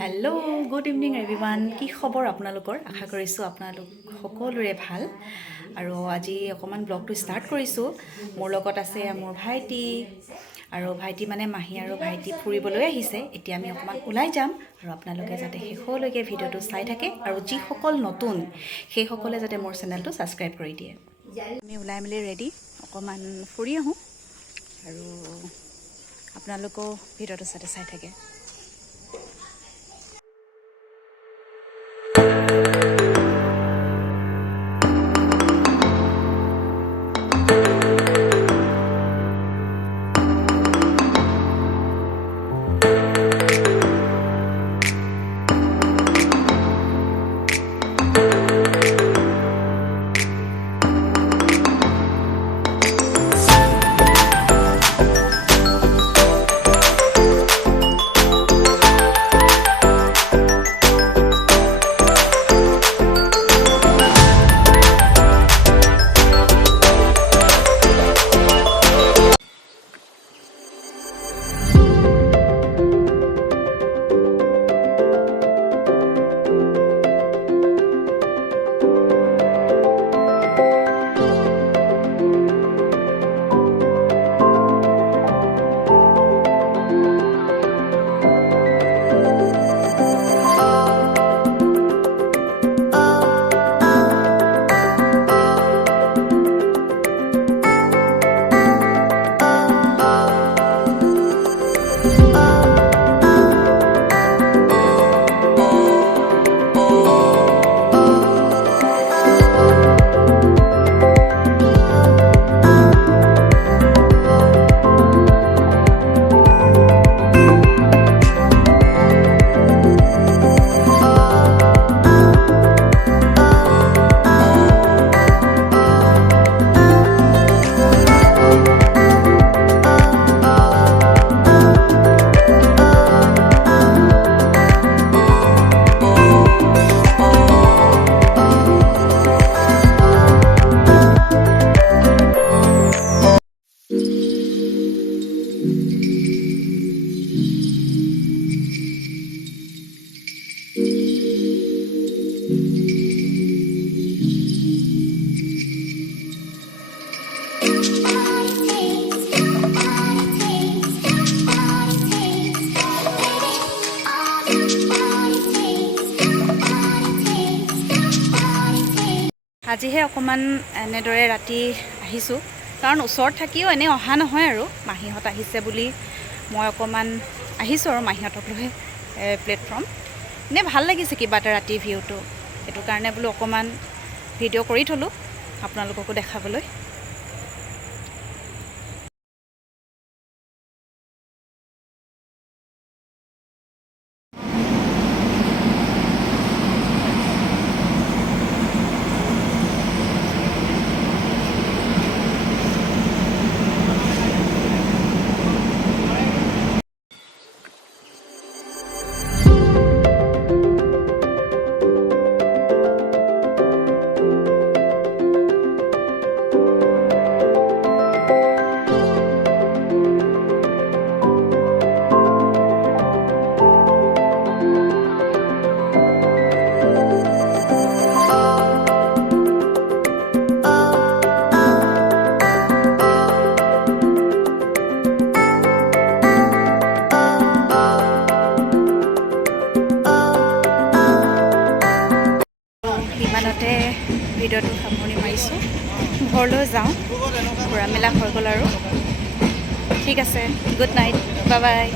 Hello' good evening everyone. কি খবৰ আপোনালোকৰ? আশা কৰিছোঁ আপোনালোক সকলোৰে ভাল। আৰু আজি অকণমান ব্লগটো ষ্টাৰ্ট কৰিছোঁ। মোৰ লগত আছে মোৰ ভাইটি, আৰু ভাইটি মানে মাহী আৰু ভাইটি ফুৰিবলৈ আহিছে। এতিয়া আমি অকণমান ওলাই যাম, আৰু আপোনালোকে যাতে শেষলৈকে ভিডিঅ'টো চাই থাকে, আৰু যিসকল নতুন সেইসকলে যাতে মোৰ চেনেলটো ছাবস্ক্ৰাইব কৰি দিয়ে। আমি ওলাই মেলি ৰেডি, অকণমান ফুৰি আহোঁ, আৰু আপোনালোকেও ভিডিঅ'টো যাতে চাই থাকে। আজিহে অকণমান এনেদৰে ৰাতি আহিছোঁ, কাৰণ ওচৰত থাকিও এনেই অহা নহয়, আৰু মাহীহঁত আহিছে বুলি মই অকণমান আহিছোঁ, আৰু মাহীহঁতক লৈ প্লেটফৰ্ম এনেই ভাল লাগিছে কিবা এটা ৰাতি ভিউটো, সেইটো কাৰণে বোলো অকণমান ভিডিঅ' কৰি থ'লোঁ আপোনালোককো দেখাবলৈ। ইমানতে ভিডিঅ'টো সামৰণি মাৰিছোঁ। ঘৰলৈ যাওঁ, ফুৰা মেলা হৈ গ'ল আৰু। ঠিক আছে, গুড নাইট, বাই বাই।